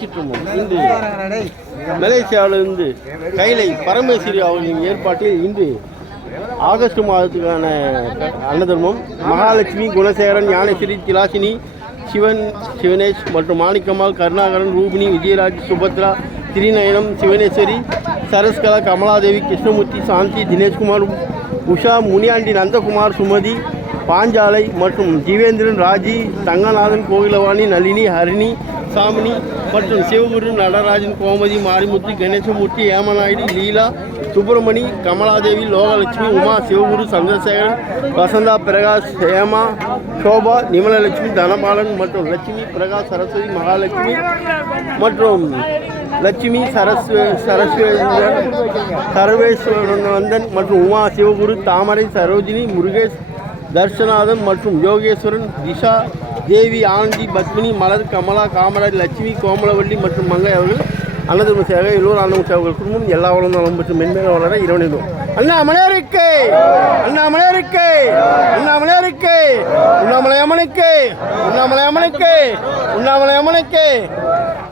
திருச்சிற்றம்பலம். இன்று மலேசியாவிலிருந்து கைலை பரமேஸ்வரி அவர்களின் ஏற்பாட்டில் இன்று ஆகஸ்ட் மாதத்துக்கான அன்னதர்மம் மகாலட்சுமி, குணசேகரன், ஞானஸ்ரீ, திலாசினி, சிவனேஷ் மற்றும் மாணிக்கம்மாள், கருணாகரன், ரூபினி, விஜயராஜ், சுபத்ரா, திரிநயனம், சிவனேஸ்வரி, சரஸ்கலா, கமலாதேவி, கிருஷ்ணமூர்த்தி, சாந்தி, தினேஷ்குமார், உஷா, முனியாண்டி, நந்தகுமார், சுமதி, பாஞ்சாலை மற்றும் ஜீவேந்திரன், ராஜி, தங்கநாதன், கோகிலவாணி, நளினி, ஹரிணி, சாமினி மற்றும் சிவகுரு, நடராஜன், கோமதி, மாரிமுத்து, கணேசமூர்த்தி, ஏமநாயுடு, லீலா, சுப்பிரமணி, கமலாதேவி, லோகலட்சுமி, உமா, சிவகுரு, சந்திரசேகரன், வசந்தா, பிரகாஷ், ஹேமா, சோபா, நிமலலட்சுமி, தனபாலன் மற்றும் லட்சுமி, பிரகாஷ், சரஸ்வதி, மகாலட்சுமி மற்றும் லட்சுமி, சர்வேஸ்வரன் மற்றும் உமா, சிவகுரு, தாமரை, சரோஜினி, முருகேஷ், தர்ஷநாதன் மற்றும் யோகேஸ்வரன், திஷா, தேவி, ஆனந்தி, பத்மினி, மலர், கமலா, காமராஜ், லட்சுமி, கோமலவள்ளி மற்றும் மங்கை அவர்கள் அன்னதர்ம சேவை எல்லோரும் அன்னதர்ம சேவைகள் குடும்பம் எல்லா வளம் நலம் மற்றும் மென்மேலும் வளர இறைவனிடும். அண்ணாமலையாருக்கு, அண்ணாமலையாருக்கு, அண்ணாமலையாருக்கு, உண்ணாமலை அம்மனுக்கு, உண்ணாமலை அம்மனுக்கு, உண்ணாமலை அம்மனுக்கு.